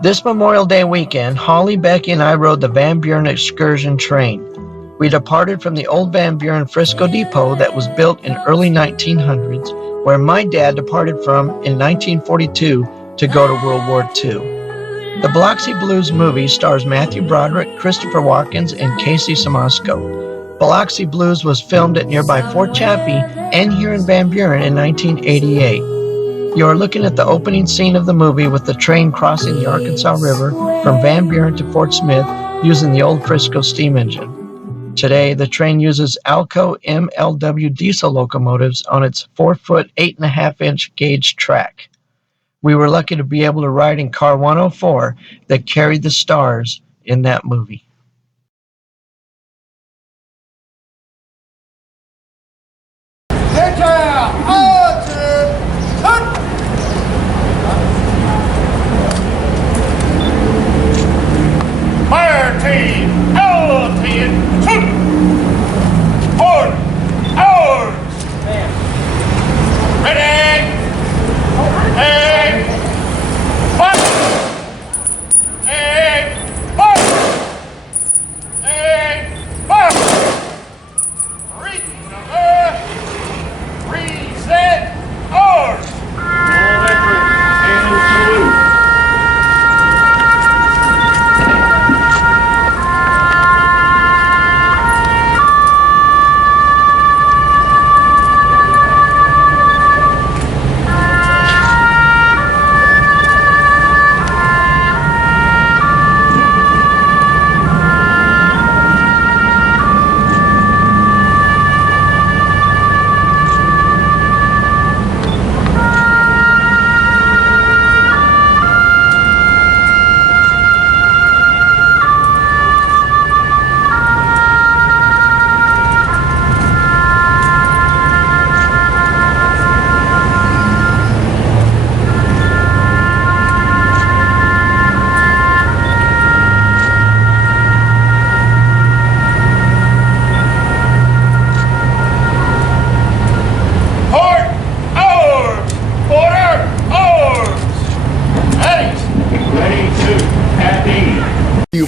This Memorial Day weekend, Holly, Becky, and I rode the Van Buren Excursion train. We departed from the old Van Buren Frisco depot that was built in early 1900s, where my dad departed from in 1942 to go to World War II. The Biloxi Blues movie stars Matthew Broderick, Christopher Watkins, and Casey Simasko. Biloxi Blues was filmed at nearby Fort Chaffee and here in Van Buren in 1988. You are looking at the opening scene of the movie with the train crossing the Arkansas River from Van Buren to Fort Smith using the old Frisco steam engine. Today, the train uses Alco MLW diesel locomotives on its 4-foot, 8.5-inch gauge track. We were lucky to be able to ride in car 104 that carried the stars in that movie. Fire team, L team, shoot! Forward, ours! Ready! Aim! Fire! Aim! Fire! Aim! Fire! Reset, ours! All veterans, and salute.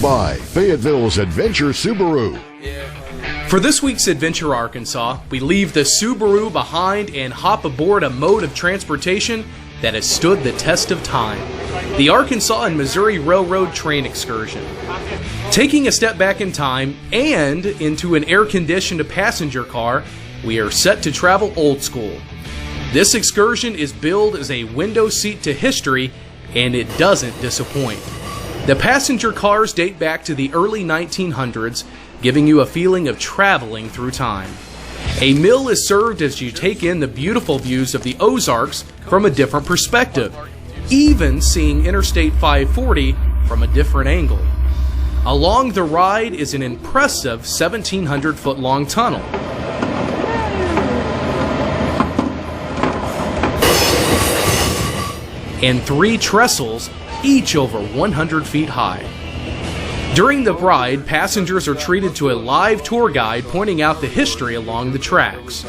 By Fayetteville's Adventure Subaru. For this week's Adventure Arkansas, we leave the Subaru behind and hop aboard a mode of transportation that has stood the test of time, the Arkansas and Missouri Railroad train excursion. Taking a step back in time and into an air-conditioned passenger car, we are set to travel old school. This excursion is billed as a window seat to history, and it doesn't disappoint. The passenger cars date back to the early 1900s, giving you a feeling of traveling through time. A meal is served as you take in the beautiful views of the Ozarks from a different perspective, even seeing Interstate 540 from a different angle. Along the ride is an impressive 1,700-foot-long tunnel. And 3 trestles, each over 100 feet high. During the ride, passengers are treated to a live tour guide pointing out the history along the tracks.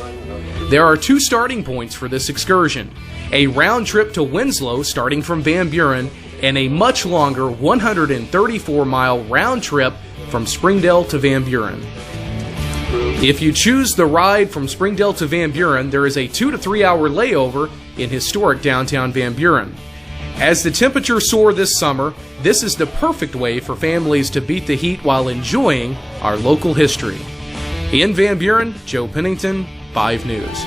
There are 2 starting points for this excursion, a round trip to Winslow starting from Van Buren and a much longer 134-mile round trip from Springdale to Van Buren. If you choose the ride from Springdale to Van Buren, there is a 2 to 3 hour layover in historic downtown Van Buren. As the temperatures soar this summer, this is the perfect way for families to beat the heat while enjoying our local history. In Van Buren, Joe Pennington, 5 News.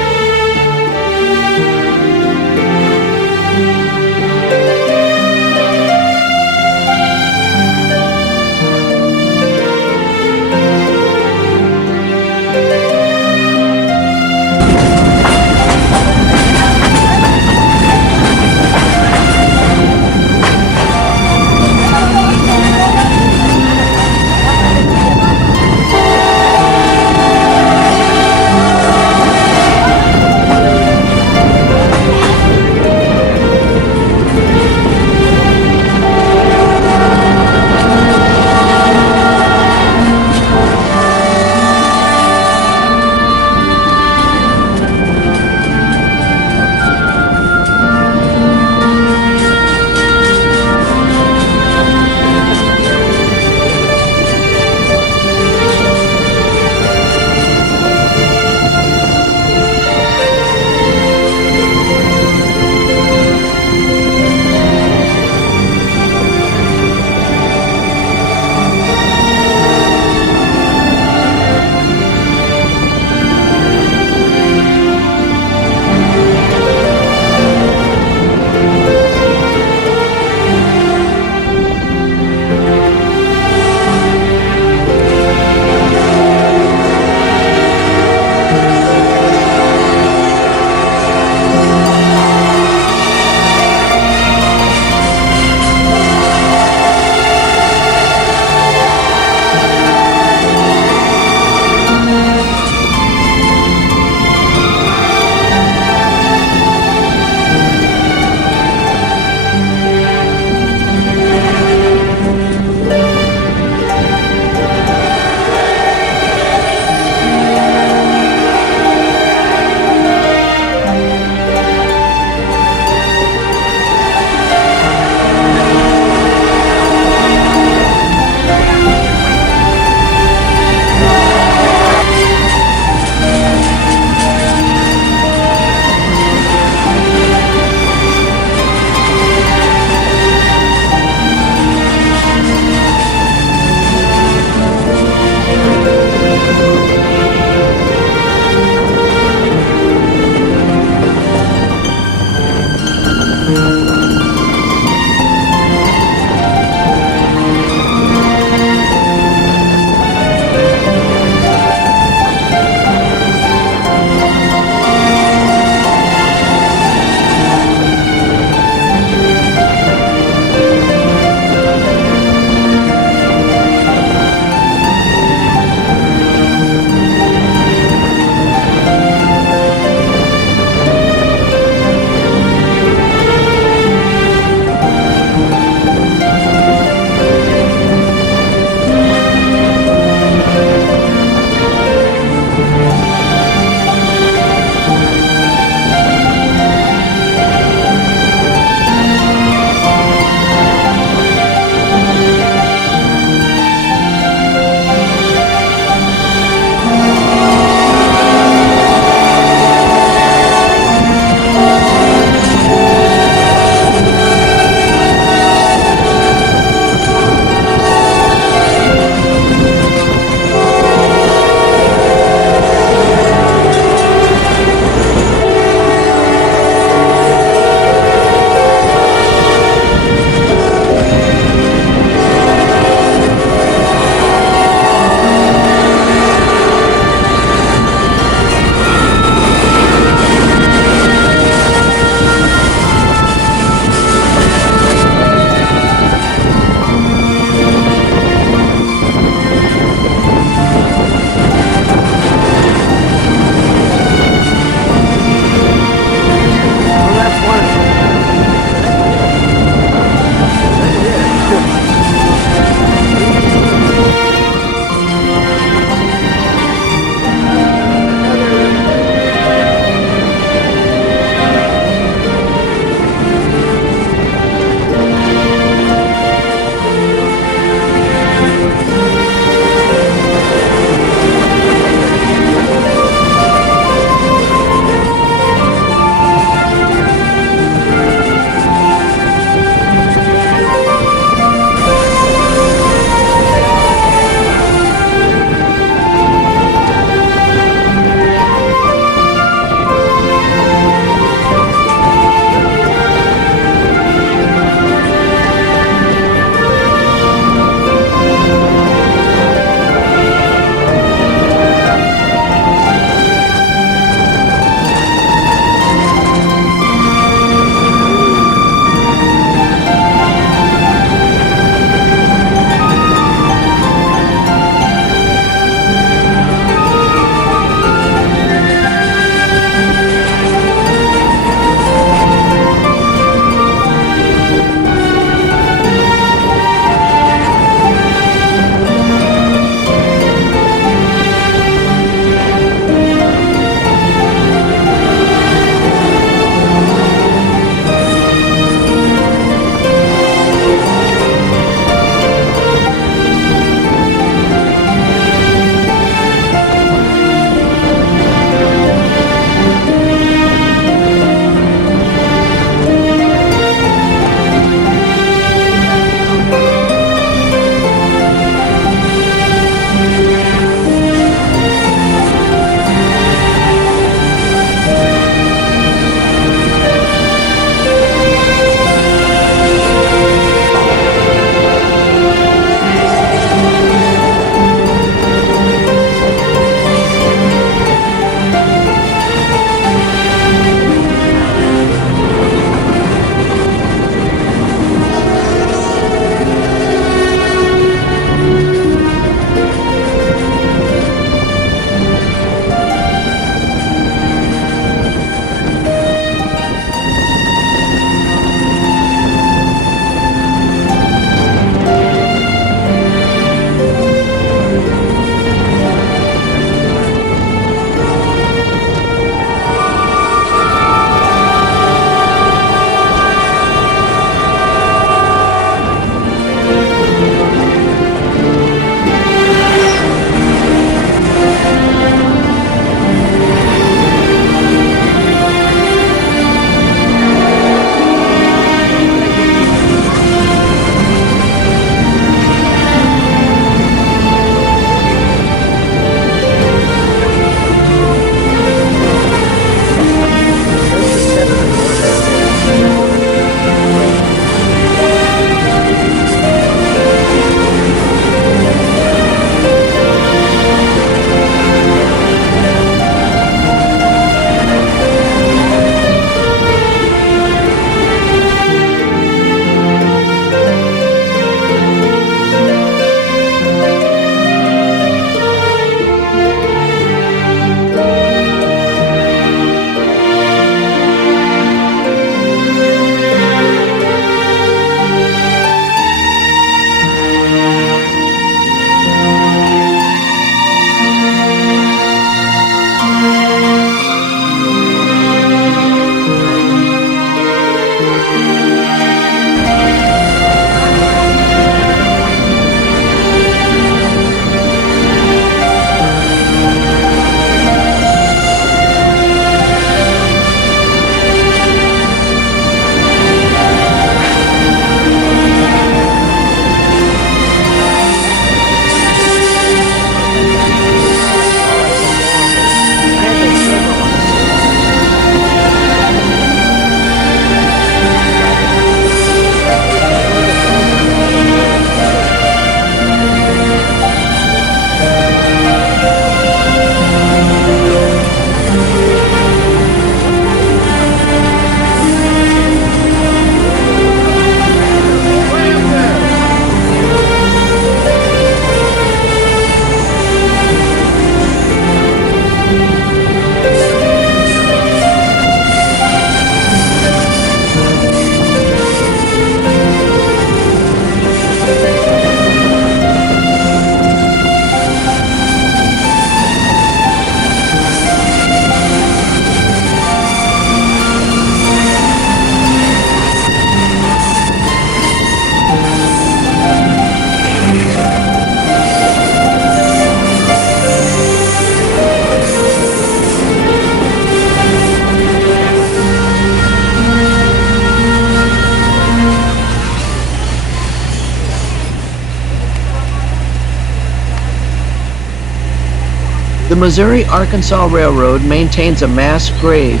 The Missouri-Arkansas Railroad maintains a mass grave,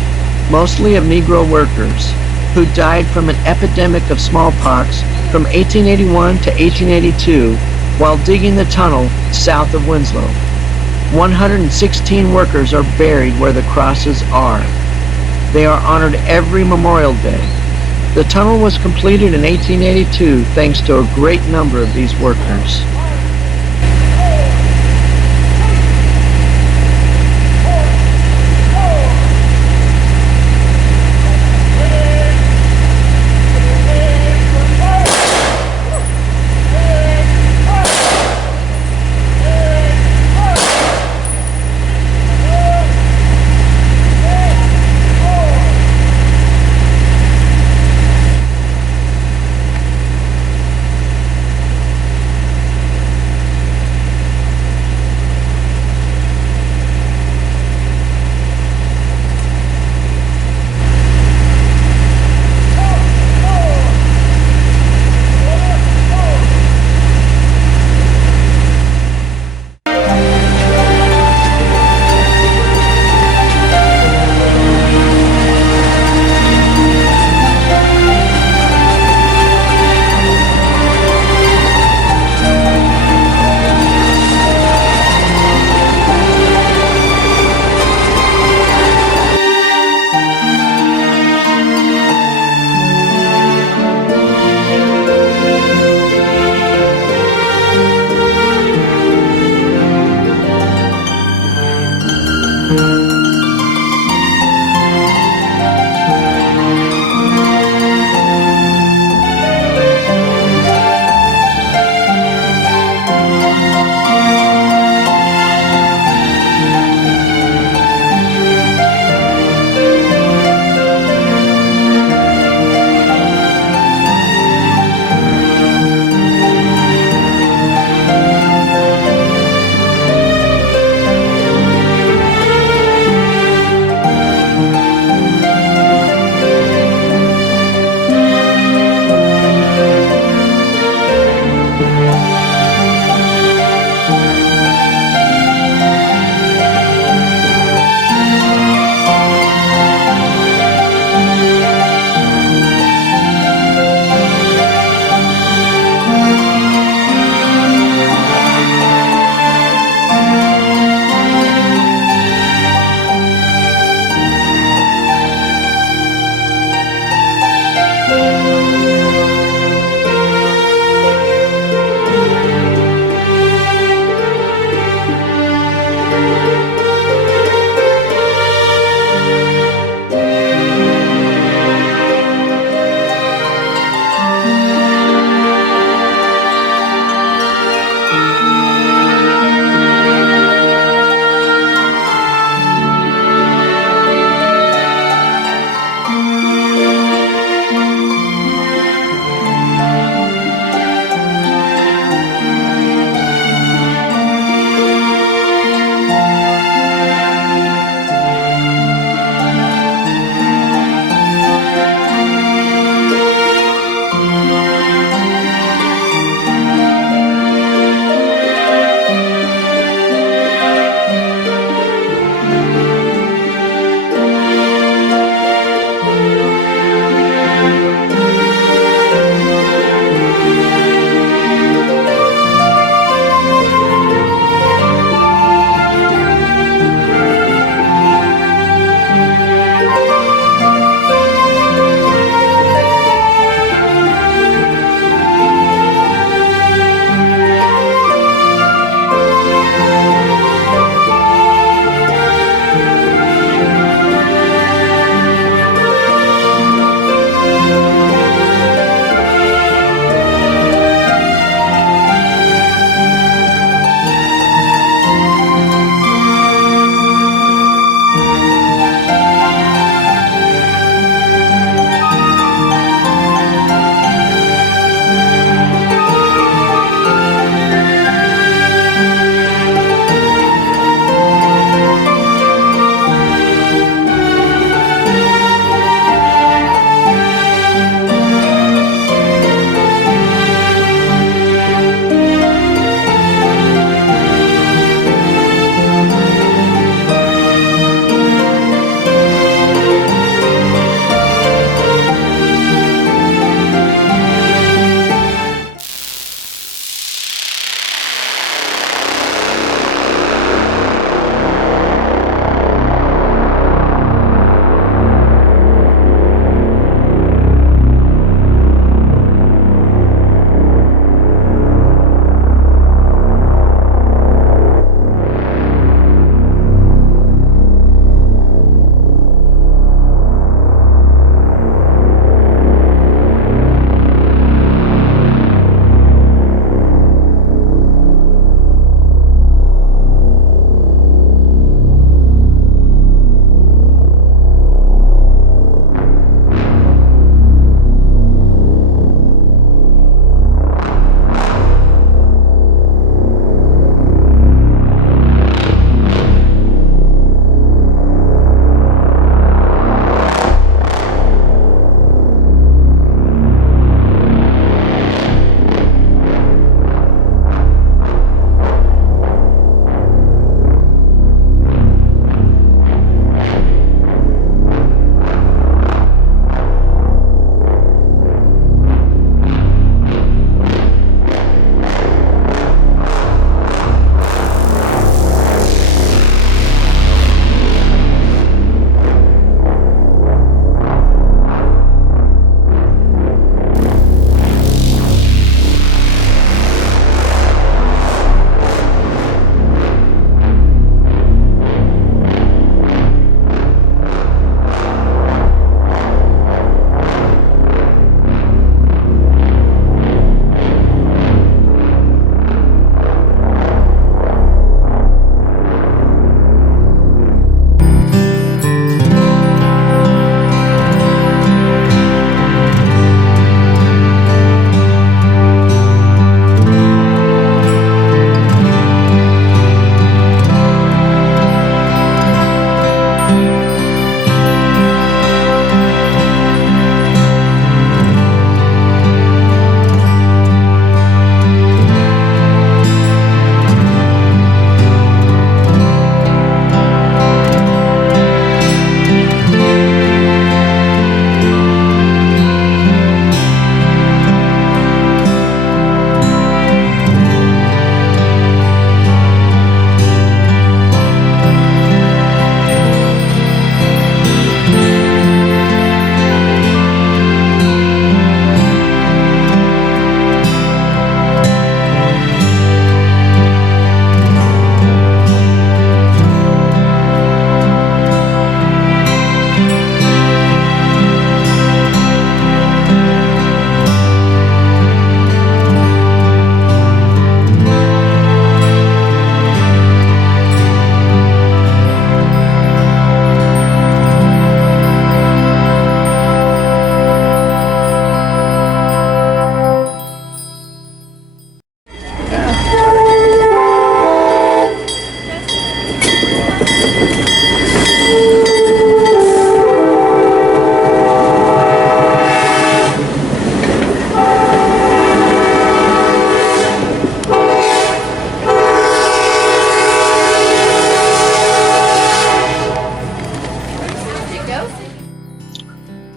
mostly of Negro workers, who died from an epidemic of smallpox from 1881 to 1882 while digging the tunnel south of Winslow. 116 workers are buried where the crosses are. They are honored every Memorial Day. The tunnel was completed in 1882 thanks to a great number of these workers.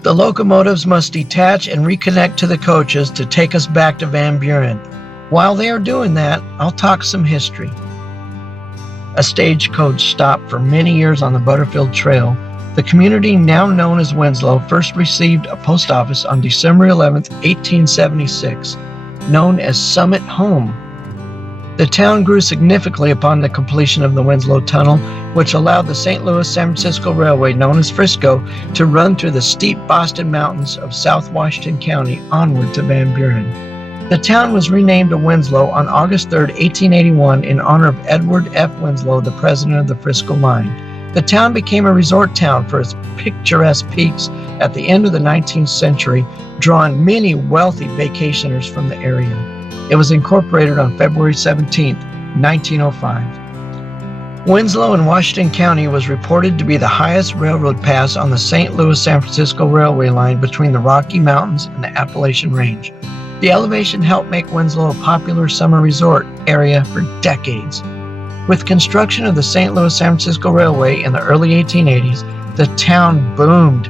The locomotives must detach and reconnect to the coaches to take us back to Van Buren. While they are doing that, I'll talk some history. A stagecoach stopped for many years on the Butterfield Trail. The community, now known as Winslow, first received a post office on December 11, 1876, known as Summit Home. The town grew significantly upon the completion of the Winslow Tunnel, which allowed the St. Louis-San Francisco Railway, known as Frisco, to run through the steep Boston Mountains of South Washington County onward to Van Buren. The town was renamed to Winslow on August 3, 1881, in honor of Edward F. Winslow, the president of the Frisco Line. The town became a resort town for its picturesque peaks at the end of the 19th century, drawing many wealthy vacationers from the area. It was incorporated on February 17, 1905. Winslow in Washington County was reported to be the highest railroad pass on the St. Louis-San Francisco Railway line between the Rocky Mountains and the Appalachian Range. The elevation helped make Winslow a popular summer resort area for decades. With construction of the St. Louis-San Francisco Railway in the early 1880s, the town boomed.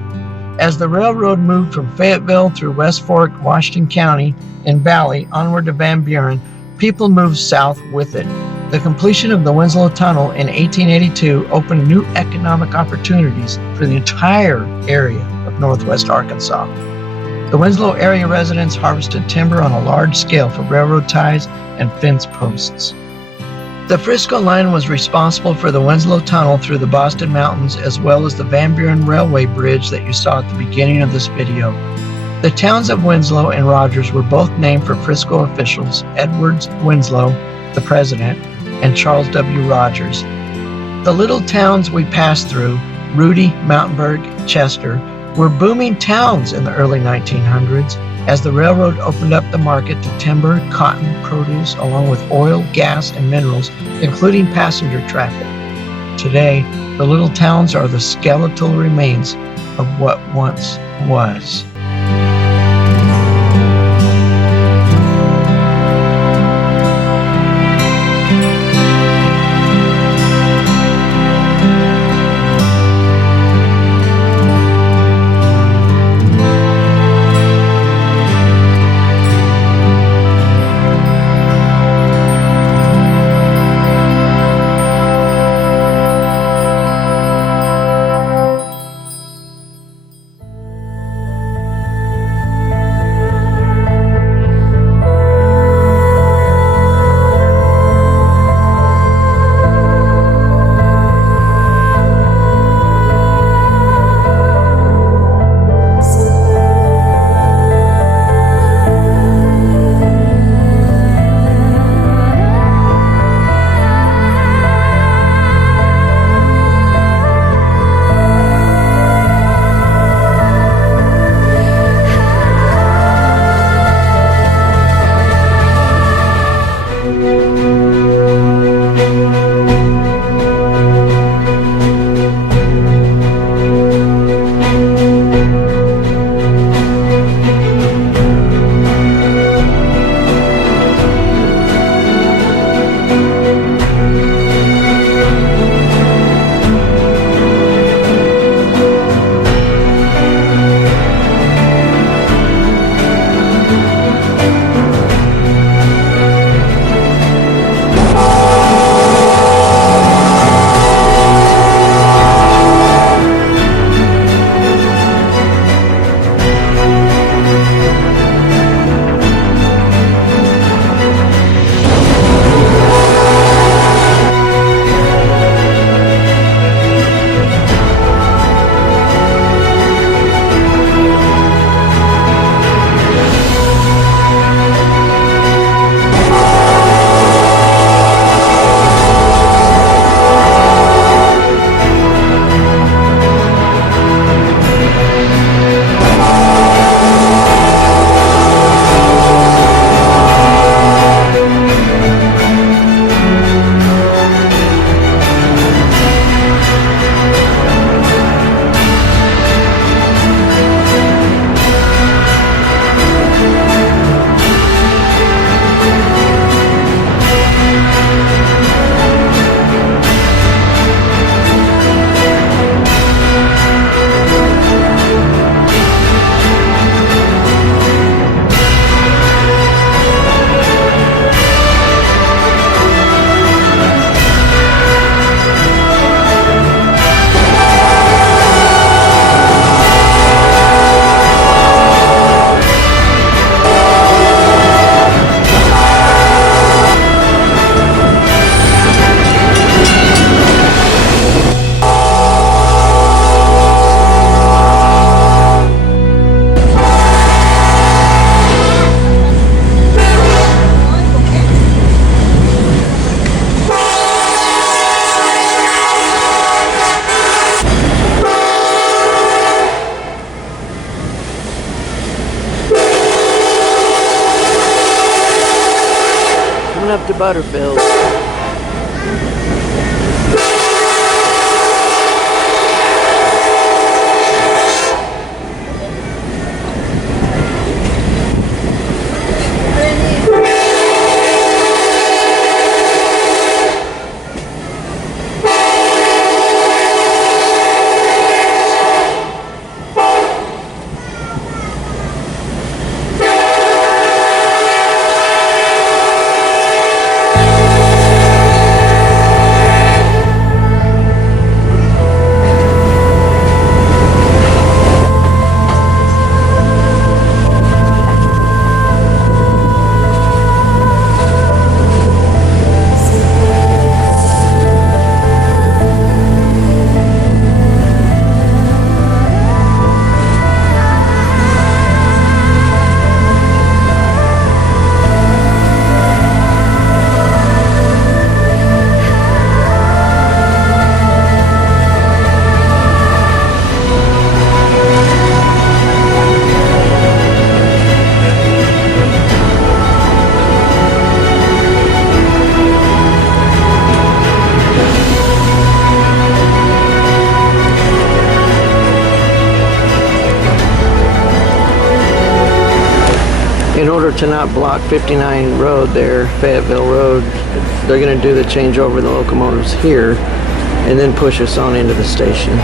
As the railroad moved from Fayetteville through West Fork, Washington County, and Valley onward to Van Buren, people moved south with it. The completion of the Winslow Tunnel in 1882 opened new economic opportunities for the entire area of northwest Arkansas. The Winslow area residents harvested timber on a large scale for railroad ties and fence posts. The Frisco line was responsible for the Winslow Tunnel through the Boston Mountains, as well as the Van Buren Railway Bridge that you saw at the beginning of this video. The towns of Winslow and Rogers were both named for Frisco officials, Edwards Winslow, the president, and Charles W. Rogers. The little towns we passed through, Rudy, Mountainburg, Chester, were booming towns in the early 1900s as the railroad opened up the market to timber, cotton, produce, along with oil, gas, and minerals, including passenger traffic. Today, the little towns are the skeletal remains of what once was. to Butterfield. In order to not block 59 Road there, Fayetteville Road, they're going to do the changeover of the locomotives here and then push us on into the station.